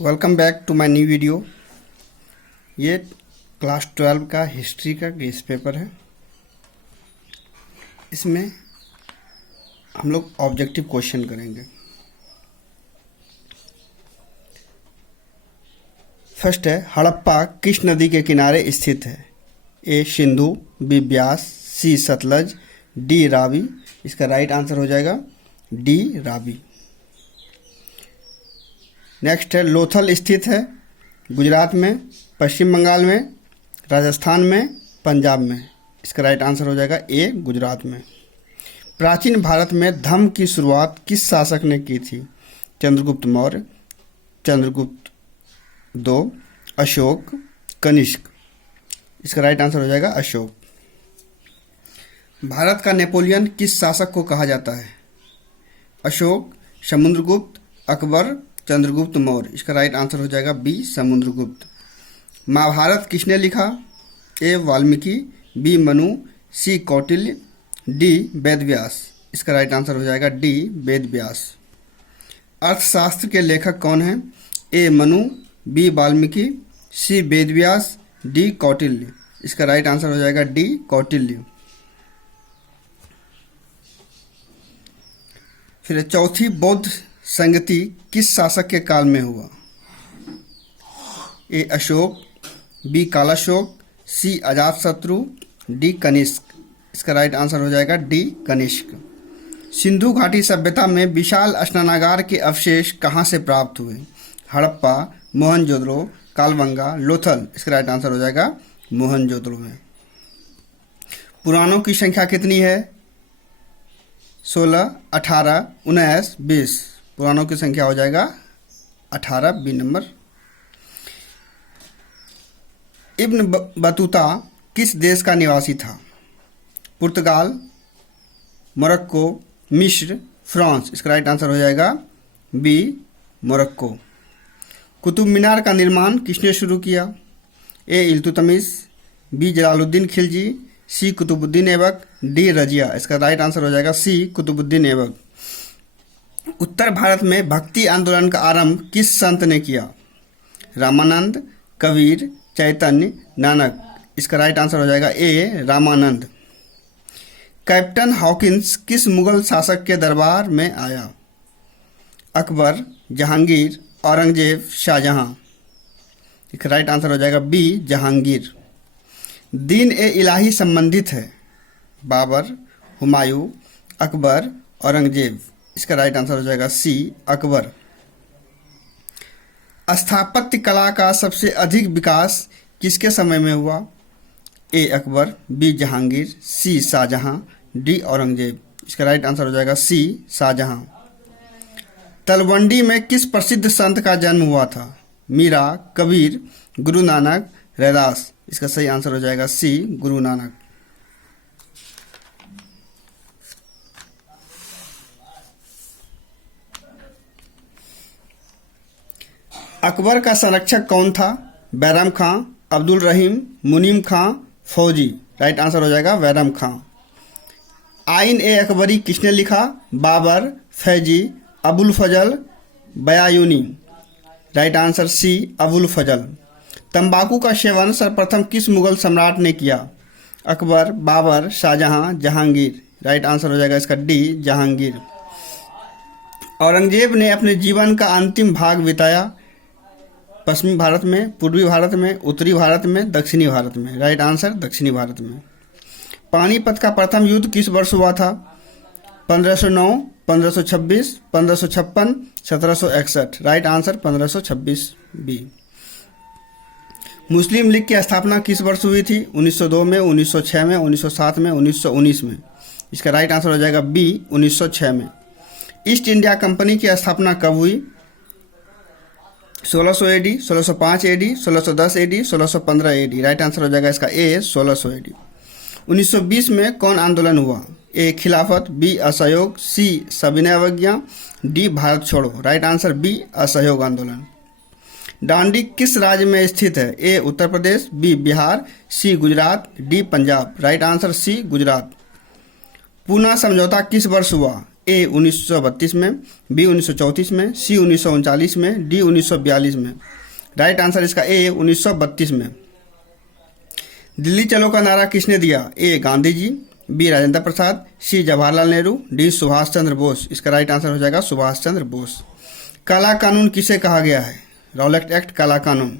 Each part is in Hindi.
Welcome back to my new video. ये क्लास 12 का हिस्ट्री का गेस पेपर है। इसमें हम लोग ऑब्जेक्टिव क्वेश्चन करेंगे। फर्स्ट है, हड़प्पा किस नदी के किनारे स्थित है? ए सिंधु, बी ब्यास, सी सतलज, डी रावी। इसका राइट आंसर हो जाएगा डी रावी। नेक्स्ट है, लोथल स्थित है गुजरात में, पश्चिम बंगाल में, राजस्थान में, पंजाब में। इसका राइट आंसर हो जाएगा ए गुजरात में। प्राचीन भारत में धम्म की शुरुआत किस शासक ने की थी? चंद्रगुप्त मौर्य, चंद्रगुप्त दो, अशोक, कनिष्क। इसका राइट आंसर हो जाएगा अशोक। भारत का नेपोलियन किस शासक को कहा जाता है? अशोक, समुद्रगुप्त, अकबर, चंद्रगुप्त मौर्य। इसका राइट आंसर हो जाएगा बी समुद्रगुप्त। महाभारत किसने लिखा? ए वाल्मीकि, बी मनु, सी कौटिल्य, डी वेदव्यास। इसका राइट आंसर हो जाएगा डी वेदव्यास। अर्थशास्त्र के लेखक कौन हैं? ए मनु, बी वाल्मीकि, सी वेदव्यास, डी कौटिल्य। इसका राइट आंसर हो जाएगा डी कौटिल्य। फिर चौथी बौद्ध संगति किस शासक के काल में हुआ? ए अशोक, बी कालाशोक, सी अजातशत्रु, डी कनिष्क। इसका राइट आंसर हो जाएगा डी कनिष्क। सिंधु घाटी सभ्यता में विशाल स्नानागार के अवशेष कहाँ से प्राप्त हुए? हड़प्पा, मोहनजोदड़ो, कालबंगा, लोथल। इसका राइट आंसर हो जाएगा मोहनजोदड़ो में। पुराणों की संख्या कितनी है? 16, 18, 19, 20। पुराणों की संख्या हो जाएगा 18, बी नंबर। इब्न बतूता किस देश का निवासी था? पुर्तगाल, मोरक्को, मिस्र, फ्रांस। इसका राइट आंसर हो जाएगा बी मोरक्को। कुतुब मीनार का निर्माण किसने शुरू किया? ए इल्तुतमिश, बी जलालुद्दीन खिलजी, सी कुतुबुद्दीन ऐबक, डी रजिया। इसका राइट आंसर हो जाएगा सी कुतुबुद्दीन ऐबक। उत्तर भारत में भक्ति आंदोलन का आरंभ किस संत ने किया? रामानंद, कबीर, चैतन्य, नानक। इसका राइट आंसर हो जाएगा ए रामानंद। कैप्टन हॉकिंस किस मुगल शासक के दरबार में आया? अकबर, जहांगीर, औरंगजेब, शाहजहां। इसका राइट आंसर हो जाएगा बी जहांगीर। दीन ए इलाही संबंधित है बाबर, हुमायूं, अकबर, औरंगजेब। इसका राइट आंसर हो जाएगा सी अकबर। स्थापत्य कला का सबसे अधिक विकास किसके समय में हुआ? ए अकबर, बी जहांगीर, सी शाहजहां, डी औरंगजेब। इसका राइट आंसर हो जाएगा सी शाहजहां। तलवंडी में किस प्रसिद्ध संत का जन्म हुआ था? मीरा, कबीर, गुरु नानक, रैदास। इसका सही आंसर हो जाएगा सी गुरु नानक। अकबर का संरक्षक कौन था? बैरम खां, अब्दुल रहीम, मुनीम खां, फौजी। राइट आंसर हो जाएगा बैरम खां। आइन ए अकबरी किसने लिखा? बाबर, फैजी, अबुल फजल, बयायूनी। राइट आंसर सी अबुल फजल। तंबाकू का सेवन सर्वप्रथम किस मुगल सम्राट ने किया? अकबर, बाबर, शाहजहां, जहांगीर। राइट आंसर हो जाएगा इसका डी जहांगीर। औरंगजेब ने अपने जीवन का अंतिम भाग बिताया पश्चिमी भारत में, पूर्वी भारत में, उत्तरी भारत में, दक्षिणी भारत में। राइट आंसर दक्षिणी भारत में। पानीपत का प्रथम युद्ध किस वर्ष हुआ था? 1509, 1526, 1556, 1761। Right answer 1526 B. Muslim League की स्थापना किस वर्ष हुई थी? 1902 में, 1906 में, 1907 में, 1919 में। इसका राइट आंसर हो जाएगा बी 1906 में। ईस्ट इंडिया कंपनी की स्थापना कब हुई? 1600 AD, 1605 AD, 1610 AD, 1615 AD. Right answer हो जाएगा इसका ए 1600 एडी। 1920 में कौन आंदोलन हुआ? ए खिलाफत, बी असहयोग, सी सविनय अवज्ञा, डी भारत छोड़ो। राइट आंसर बी असहयोग आंदोलन। डांडी किस राज्य में स्थित है? A Uttar Pradesh, B Bihar, C Gujarat, D Punjab. Right answer C Gujarat. Poona समझौता किस वर्ष हुआ? ए 1932 में, बी 1934 में, सी 1939 में, डी 1942 में। राइट आंसर इसका ए 1932 में। दिल्ली चलो का नारा किसने दिया? ए गांधी जी, बी राजेंद्र प्रसाद, सी जवाहरलाल नेहरू, डी सुभाष चंद्र बोस। इसका राइट आंसर हो जाएगा सुभाष चंद्र बोस। काला कानून किसे कहा गया है? रॉलेट एक्ट काला कानून।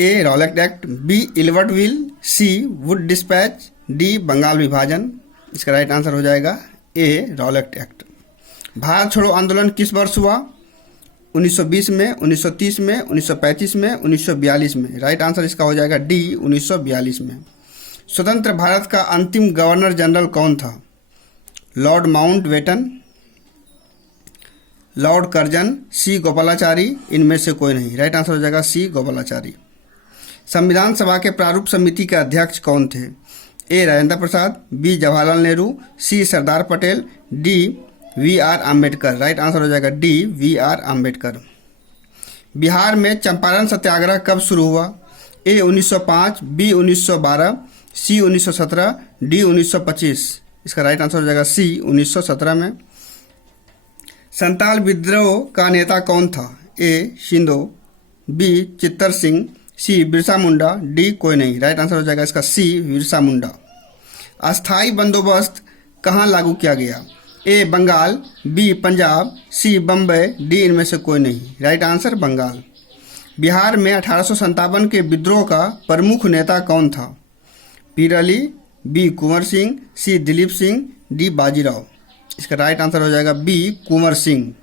A Rowlatt act, B Ilbert bill, C wood dispatch, D Bengal विभाजन। इसका राइट आंसर हो जाएगा ए रॉलेट एक्ट। भारत छोड़ो आंदोलन किस वर्ष हुआ? 1920 में, 1930 में, 1935 में, 1942 में। राइट आंसर इसका हो जाएगा डी 1942 में। स्वतंत्र भारत का अंतिम गवर्नर जनरल कौन था? लॉर्ड माउंटबेटन, लॉर्ड कर्जन, सी गोपालाचारी, इनमें से कोई नहीं। राइट आंसर हो जाएगा सी गोपालाचारी। संविधान सभा के प्रारूप समिति के अध्यक्ष कौन थे? A Rajendra Prasad, B Jawaharlal Nehru, C Sardar Patel, D B R Ambedkar. Right answer हो जाएगा D B R Ambedkar. Bihar में चंपारण सत्याग्रह कब शुरू हुआ? A 1905, B 1912, C 1917, D 1925। इसका राइट आंसर हो जाएगा सी 1917 में। संताल विद्रोह का नेता कौन था? ए शिंदो, बी चित्तर सिंह, सी बिरसा मुंडा, डी कोई नहीं। राइट आंसर हो जाएगा इसका सी बिरसा मुंडा। अस्थाई बंदोबस्त कहाँ लागू किया गया? ए बंगाल, बी पंजाब, सी बम्बई, डी इनमें से कोई नहीं। Right answer Bengal. बिहार में 1857 के विद्रोह का प्रमुख नेता कौन था? पीर अली, बी कुंवर सिंह, सी दिलीप सिंह, डी बाजीराव। इसका राइट आंसर हो जाएगा बी कुंवर सिंह।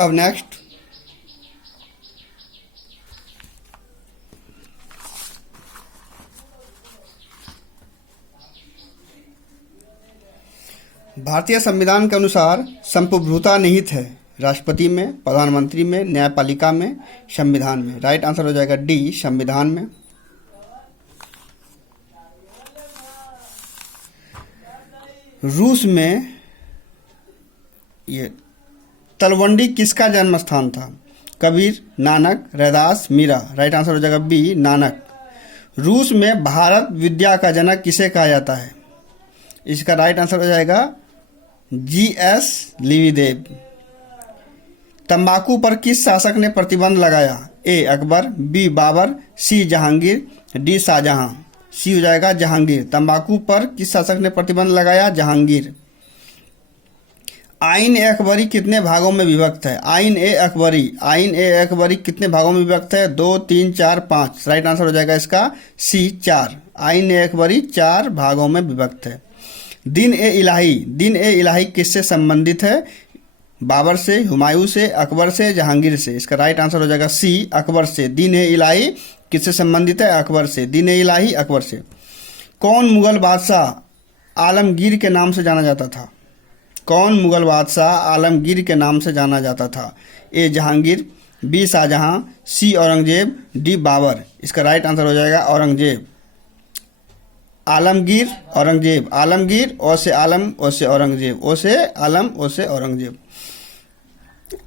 अब नेक्स्ट भारतीय संविधान के अनुसार संप्रभुता निहित है राष्ट्रपति में, प्रधानमंत्री में, न्यायपालिका में, संविधान में। राइट आंसर हो जाएगा डी संविधान में। रूस में ये तलवंडी किसका जन्म स्थान था? कबीर, नानक, रैदास, मीरा। राइट आंसर हो जाएगा बी नानक। रूस में भारत विद्या का जनक किसे कहा जाता है? इसका राइट आंसर हो जाएगा जी.एस. लिविदेव। तंबाकू पर किस शासक ने प्रतिबंध लगाया? ए अकबर, बी बाबर, सी जहांगीर, डी शाहजहां। सी हो जाएगा जहांगीर। तंबाकू पर किस शासक ने प्रतिबंध लगाया? जहांगीर। आइन ए अकबरी कितने भागों में विभक्त है? आइन ए अकबरी कितने भागों में विभक्त है? 2, 3, 4, 5। राइट आंसर हो जाएगा इसका सी 4। आइन ए अकबरी 4 भागों में विभक्त है। दिन ए इलाही किससे संबंधित है? बाबर से, हुमायूं से, अकबर से, जहांगीर से। इसका राइट आंसर हो जाएगा सी अकबर से। दिन ए इलाही किससे संबंधित है? अकबर से। दिन ए इलाही अकबर से। कौन मुगल बादशाह आलमगीर के नाम से जाना जाता था? कौन मुगल बादशाह आलमगीर के नाम से जाना जाता था? ए जहांगीर, बी शाहजहां, सी औरंगजेब, डी बाबर। इसका राइट आंसर हो जाएगा औरंगजेब। आलमगीर, औरंगजेब। आलमगीर, ओ से आलम, ओ से औरंगजेब, ओ से आलम, ओ से औरंगजेब।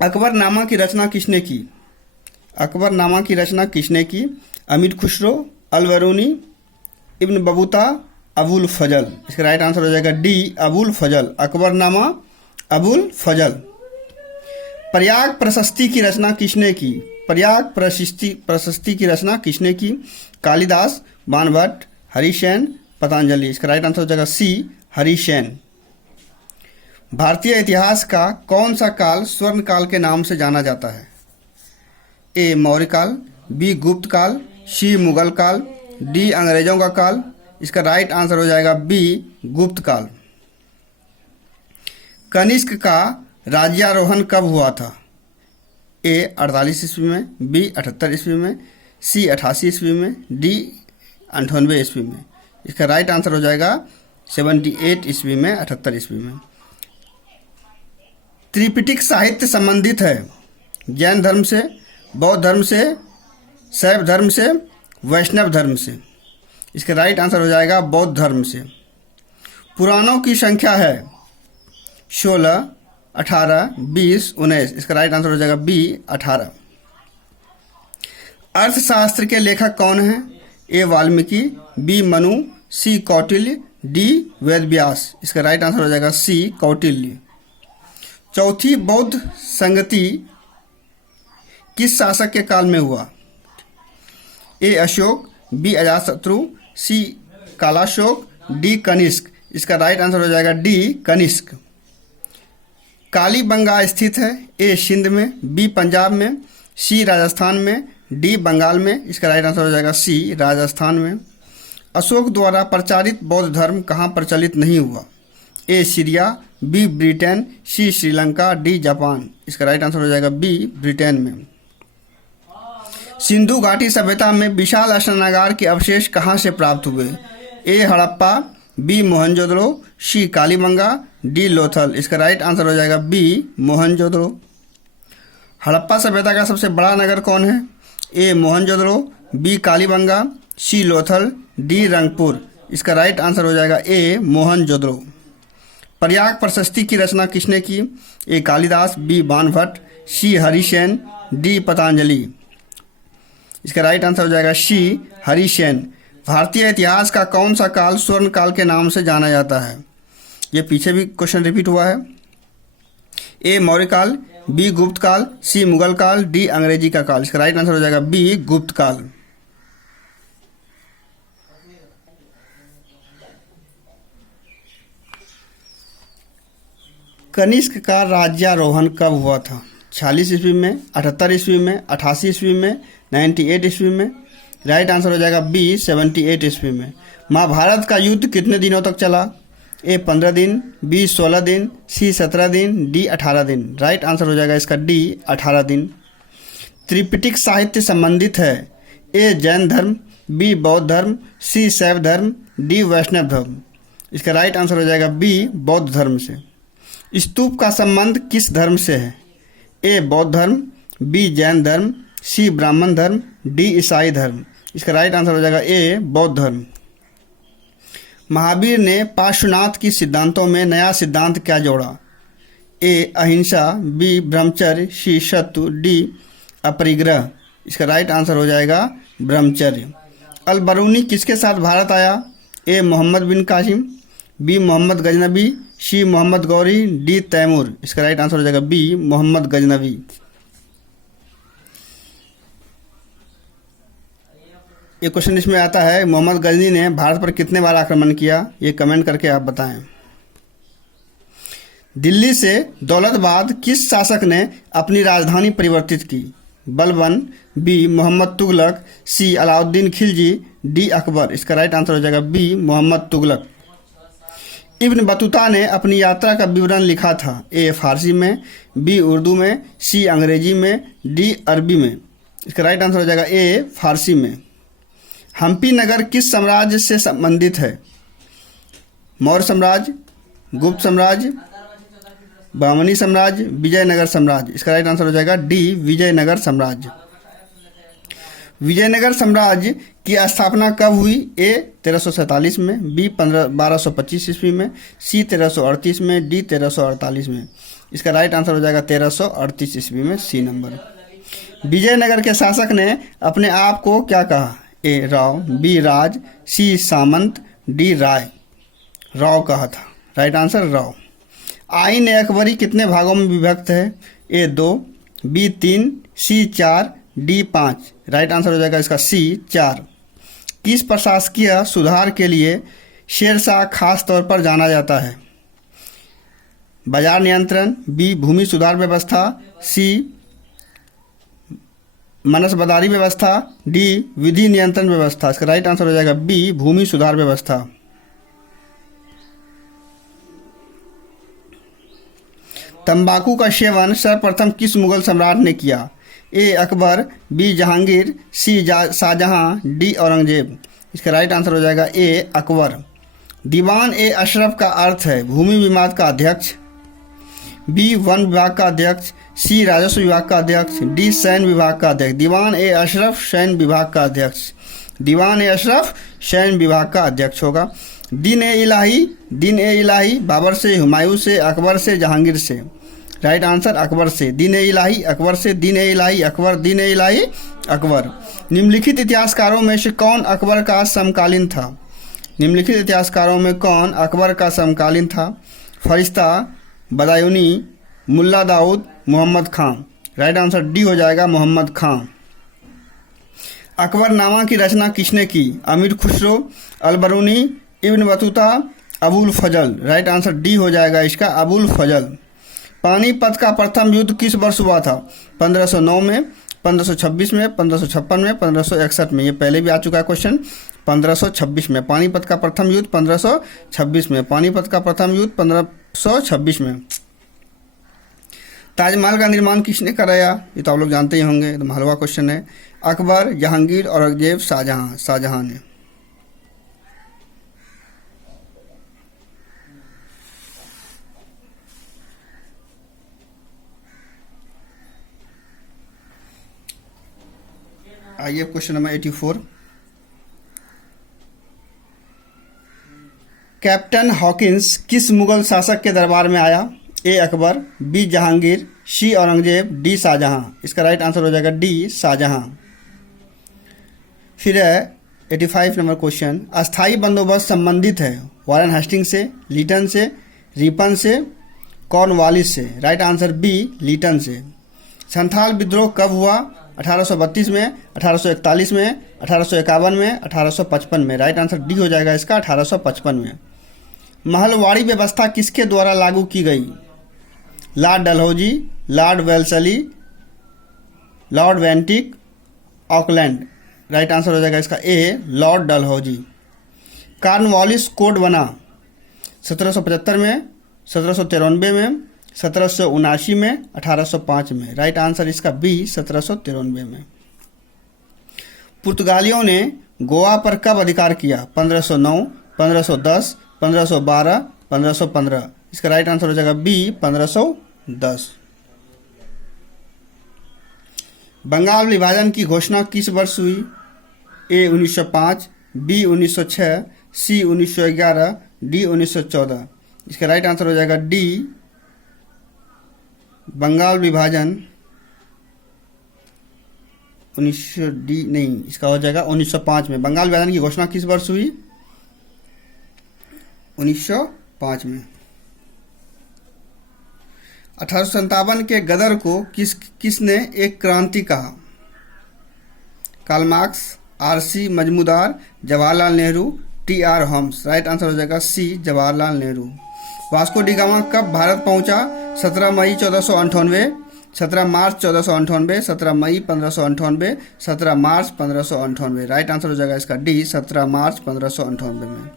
अकबरनामा की रचना किसने की? अकबरनामा की रचना किसने की? अमीर खुसरो, अल-बरूनी, इब्न बतूता, अबुल फजल। इसका राइट आंसर हो जाएगा डी अबुल फजल। अकबरनामा अबुल फजल। प्रयाग प्रशस्ति की रचना किसने की? प्रयाग प्रशस्ति की रचना किसने की? कालिदास, बाणभट्ट, हरिसेन, पतंजलि। इसका राइट आंसर हो जाएगा सी हरिसेन। भारतीय इतिहास का कौन सा काल स्वर्ण काल के नाम से जाना जाता है? ए मौर्य काल, बी गुप्त काल, सी मुगल काल, डी अंग्रेजों का काल। इसका राइट आंसर हो जाएगा बी गुप्त काल। कनिष्क का राज्यारोहण कब हुआ था? ए 48 ईस्वी में, बी 78 ईस्वी में, सी 88 ईस्वी में, डी 98 ईस्वी में। इसका राइट आंसर हो जाएगा 78 ईस्वी में, 78 ईस्वी में। त्रिपिटक साहित्य संबंधित है जैन धर्म से, बौद्ध धर्म से, शैव धर्म से, वैष्णव धर्म से। इसका राइट आंसर हो जाएगा बौद्ध धर्म से। पुराणों की संख्या है 16, 18, 20, 19। इसका राइट आंसर हो जाएगा बी 18। अर्थशास्त्र के लेखक कौन हैं? ए वाल्मीकि, बी मनु, सी कौटिल्य, डी वेद व्यास। इसका राइट आंसर हो जाएगा सी कौटिल्य। चौथी बौद्ध संगति किस शासक के काल में हुआ? ए अशोक, बी अजातशत्रु, सी कालाशोक, डी कनिष्क। इसका राइट आंसर हो जाएगा डी कनिष्क। कालीबंगा स्थित है? ए सिंध में, बी पंजाब में, सी राजस्थान में, डी बंगाल में। इसका राइट आंसर हो जाएगा सी राजस्थान में। अशोक द्वारा प्रचारित बौद्ध धर्म कहाँ प्रचलित नहीं हुआ? ए सीरिया, बी ब्रिटेन, सी श्रीलंका, डी जापान। इसका राइट आंसर हो जाएगा बी ब्रिटेन में। सिंधु घाटी सभ्यता में विशाल स्नानागार के अवशेष कहाँ से प्राप्त हुए? A Harappa, B Mohenjodaro, C Kalibanga, D Lothal. इसका राइट आंसर हो जाएगा बी मोहनजोदड़ो। हड़प्पा सभ्यता का सबसे बड़ा नगर कौन है? ए मोहनजोदड़ो, बी कालीबंगा, सी लोथल, डी रंगपुर। इसका राइट आंसर हो जाएगा ए मोहनजोदड़ो। प्रयाग प्रशस्ति की रचना किसने की? ए कालिदास, बी बाणभट्ट, सी हरिसेन, डी पतंजलि। इसका राइट आंसर हो जाएगा सी हरिसेन। भारतीय इतिहास का कौन सा काल स्वर्ण काल के नाम से जाना जाता है? ये पीछे भी क्वेश्चन रिपीट हुआ है। ए मौर्य काल, बी गुप्त काल, सी मुगल काल, डी अंग्रेजी का काल। इसका राइट आंसर हो जाएगा बी गुप्त काल। कनिष्क का राज्यारोहण कब हुआ था? 46 ईस्वी में, 78 ईस्वी में, 88 ईस्वी में, 98 ईस्वी में। राइट आंसर हो जाएगा बी 78 ईस्वी में। महाभारत का युद्ध कितने दिनों तक चला? ए 15 दिन, बी 16 दिन, सी 17 दिन, डी 18 दिन। राइट आंसर हो जाएगा इसका डी 18 दिन। त्रिपिटक साहित्य संबंधित है? ए जैन धर्म, बी बौद्ध धर्म, सी शैव धर्म, डी वैष्णव धर्म। इसका राइट आंसर हो जाएगा बी बौद्ध धर्म से। स्तूप का संबंध किस धर्म से है? ए बौद्ध धर्म, बी जैन धर्म, सी ब्राह्मण धर्म, डी ईसाई धर्म। इसका राइट आंसर हो जाएगा ए बौद्ध धर्म। महावीर ने पार्श्वनाथ की सिद्धांतों में नया सिद्धांत क्या जोड़ा? ए अहिंसा, बी ब्रह्मचर्य, सी सत्व, डी अपरिग्रह। इसका राइट आंसर हो जाएगा ब्रह्मचर्य। अल बरूनी किसके साथ भारत आया? ए मोहम्मद बिन कासिम, बी मोहम्मद गजनबी, सी मोहम्मद गौरी, डी तैमूर। इसका राइट आंसर हो जाएगा बी मोहम्मद गजनबी। ये क्वेश्चन इसमें आता है, मोहम्मद गजनी ने भारत पर कितने बार आक्रमण किया? ये कमेंट करके आप बताएं। दिल्ली से दौलताबाद किस शासक ने अपनी राजधानी परिवर्तित की? Balban, B Mohammad Tughlaq, C Alauddin Khilji, D Akbar. इसका राइट आंसर हो जाएगा B Mohammad Tughlaq. Ibn Battuta ने अपनी यात्रा का विवरण लिखा था? ए फारसी में, बी उर्दू में, सी अंग्रेजी में, डी अरबी में। इसका राइट आंसर हो जाएगा ए फारसी में। हम्पी नगर किस साम्राज्य से संबंधित है? मौर्य साम्राज्य, गुप्त साम्राज्य, बहमनी साम्राज्य, विजयनगर साम्राज्य। इसका राइट आंसर हो जाएगा डी विजयनगर साम्राज्य। विजयनगर साम्राज्य की स्थापना कब हुई? ए 1347 में, बी 1225 ईस्वी में, सी 1338 में, डी 1348 में। इसका राइट आंसर हो जाएगा 1338 ईस्वी में, सी नंबर। विजयनगर के शासक ने अपने आप को क्या कहा? ए राव, बी राज, सी सामंत, डी राय। राव कहा था। Right answer Rao. आईन ए अकबरी कितने भागों में विभक्त है? ए 2, बी 3, सी 4, डी 5। राइट आंसर हो जाएगा इसका सी 4। किस प्रशासकीय सुधार के लिए शेरशाह खास तौर पर जाना जाता है? बाजार नियंत्रण, बी भूमि सुधार व्यवस्था, सी मनसबदारी व्यवस्था, डी विधि नियंत्रण व्यवस्था। इसका राइट आंसर हो जाएगा बी भूमि सुधार व्यवस्था। तंबाकू का सेवन सर्वप्रथम किस मुगल सम्राट ने किया? ए अकबर, बी जहांगीर, सी शाहजहां, डी औरंगजेब। इसका राइट आंसर हो जाएगा ए अकबर। दीवान ए अशरफ का अर्थ है? भूमि विभाग का अध्यक्ष, बी वन विभाग का अध्यक्ष, सी राजस्व विभाग का अध्यक्ष, डी सैन्य विभाग का अध्यक्ष। दीवान ए अशरफ सैन्य विभाग का अध्यक्ष। दीवान ए अशरफ सैन्य विभाग का अध्यक्ष होगा। दिन ए इलाही बाबर से, हुमायूं से, अकबर से, जहांगीर से। राइट आंसर अकबर से। दीन-ए इलाही अकबर से, दीन-ए इलाही अकबर, दीन-ए इलाही अकबर। निम्नलिखित इतिहासकारों में से कौन अकबर का समकालीन था? निम्नलिखित इतिहासकारों में कौन अकबर का समकालीन था? फरिश्ता, बदायूनी, मुल्ला दाऊद, मोहम्मद खां। राइट आंसर डी हो जाएगा मोहम्मद खां। अकबरनामा की रचना किसने की? अमीर खुसरो, अलबरूनी, इब्न बतूता, अबुल फजल। राइट आंसर डी हो जाएगा इसका अबुल फजल। पानीपत का प्रथम युद्ध किस वर्ष हुआ था? 1509 में, 1526 में, 1556 में, 1561 में। ये पहले भी आ चुका है क्वेश्चन। 1526 में पानीपत का प्रथम युद्ध, 1526 में पानीपत का प्रथम युद्ध, 1526 में। ताजमहल का निर्माण किसने कराया? ये तो आप लोग जानते ही होंगे, एकदम हलवा क्वेश्चन है। अकबर, जहांगीर, औरंगजेब, शाहजहां। शाहजहां ने। आइए क्वेश्चन नंबर 84। कैप्टन हॉकिंस किस मुगल शासक के दरबार में आया? ए अकबर, बी जहांगीर, सी औरंगजेब, डी शाहजहां। इसका राइट आंसर हो जाएगा डी शाहजहां। फिर है 85 नंबर क्वेश्चन। अस्थाई बंदोबस्त संबंधित है वारेन हेस्टिंग से, लीटन से, रिपन से, कॉर्नवालिस से। राइट आंसर बी लीटन से। संथाल विद्रोह कब हुआ? 1832 में, 1841 में, 1851 में, 1855 में। राइट आंसर डी हो जाएगा इसका 1855 में। महलवाड़ी व्यवस्था किसके द्वारा लागू की गई? Lord Dalhousie, Lord Wellesley, Lord वेंटिक, Auckland. Right answer हो जाएगा इसका ए लॉर्ड डलहौजी। कॉर्नवालिस कोड बना 1775 में, 1793 में, 1779 में, 1805 में। राइट आंसर इसका बी 1793 में। पुर्तगालियों ने गोवा पर कब अधिकार किया? 1509, 1510, 1512, 1515। इसका राइट आंसर हो जाएगा बी 1510। बंगाल विभाजन की घोषणा किस वर्ष हुई? ए 1905, बी 1906, सी 1911, डी 1914। इसका राइट आंसर हो जाएगा डी बंगाल विभाजन 1900 डी नहीं, इसका हो जाएगा 1905 में। बंगाल विभाजन की घोषणा किस वर्ष हुई? 1905 में। 1857 के गदर को किसने एक क्रांति कहा? Karl Marx, R C. Majumdar, Jawaharlal Nehru, T R. Holmes. Right answer हो जाएगा C Jawaharlal Nehru. Vasco da Gama कब भारत पहुंचा? 17 मई 1498, 17 मार्च 1498, 17 मई 1598, 17 मार्च 1598। राइट आंसर हो जाएगा इसका डी 17 मार्च 1598 में।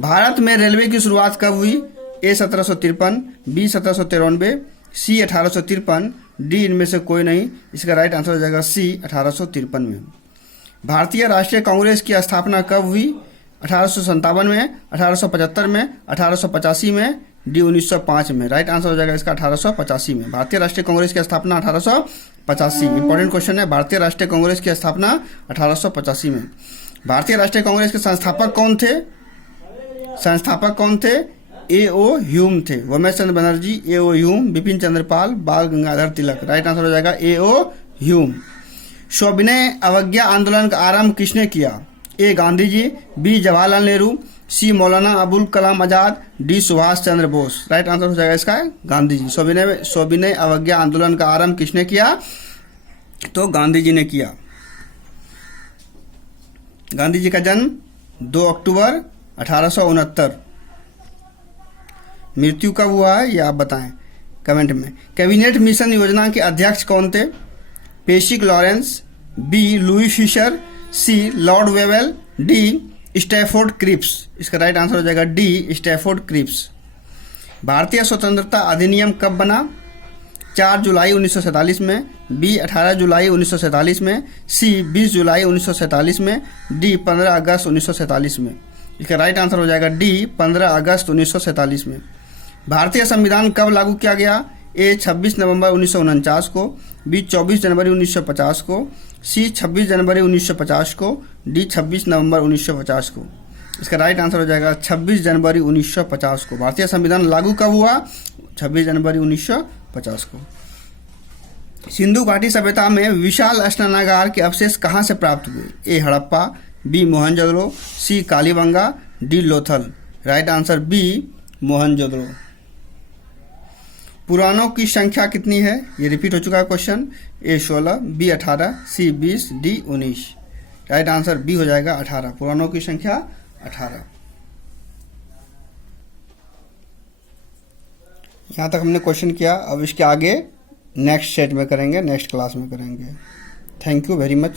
भारत में रेलवे की शुरुआत कब हुई? ए 1753, बी 1793, सी 1853, डी इनमें से कोई नहीं। इसका राइट आंसर हो जाएगा सी 1853 में। भारतीय राष्ट्रीय कांग्रेस की स्थापना कब हुई? 1857 में, 1875 में, 1885 में, डी 1905 में। राइट आंसर हो जाएगा इसका 1885 में। भारतीय राष्ट्रीय कांग्रेस की स्थापना 1885। इंपॉर्टेंट क्वेश्चन है। भारतीय राष्ट्रीय कांग्रेस की स्थापना 1885 में। भारतीय राष्ट्रीय कांग्रेस के संस्थापक कौन थे? संस्थापक कौन थे? ए.ओ. ह्यूम थे। उमेश चंद्र बनर्जी, ए.ओ. ह्यूम, बिपिन चंद्र पाल, बाल गंगाधर तिलक। राइट आंसर हो जाएगा ए.ओ. ह्यूम। सविनय अवज्ञा आंदोलन का आरंभ किसने किया? ए गांधी जी, बी जवाहरलाल नेहरू, सी Maulana Abul Kalam Azad, D Subhash Chandra Bose. Right answer हो जाएगा इसका गांधी जी। सविनय अवज्ञा आंदोलन का आरंभ किसने किया? तो गांधी जी ने किया। गांधी जी का जन्म 2 अक्टूबर 1869। मृत्यु कब हुआ है ये आप बताएं कमेंट में। कैबिनेट मिशन योजना के अध्यक्ष कौन थे? Pethick Lawrence, B Louis Fischer, C lord Wavell, D Stafford Cripps. इसका राइट आंसर हो जाएगा डी स्टैफोर्ड क्रिप्स। भारतीय स्वतंत्रता अधिनियम कब बना? 4 जुलाई 1947 में, बी 18 जुलाई 1947 में, सी 20 जुलाई 1947 में, डी 15 अगस्त 1947 में। इसका राइट आंसर हो जाएगा डी 15 अगस्त 1947 में। भारतीय संविधान कब लागू किया गया? ए 26 नवंबर 1949 को, बी 24 जनवरी 1950 को, सी 26 जनवरी 1950 को, डी 26 नवंबर 1950 को। इसका राइट आंसर हो जाएगा 26 जनवरी 1950 को। भारतीय संविधान लागू कब हुआ? 26 जनवरी 50 को। सिंधु घाटी सभ्यता में विशाल स्नानागार के अवशेष कहाँ से प्राप्त हुए? A Harappa, B Mohenjodaro, C Kalibanga, D Lothal. Right answer B Mohenjodaro. पुराणों की संख्या कितनी है? ये रिपीट हो चुका है क्वेश्चन। ए 16, बी 18, सी 20, डी 19। राइट आंसर बी हो जाएगा 18। पुराणों की संख्या 18। यहाँ तक हमने क्वेश्चन किया। अब इसके आगे नेक्स्ट सेट में करेंगे, नेक्स्ट क्लास में करेंगे। Thank you very much.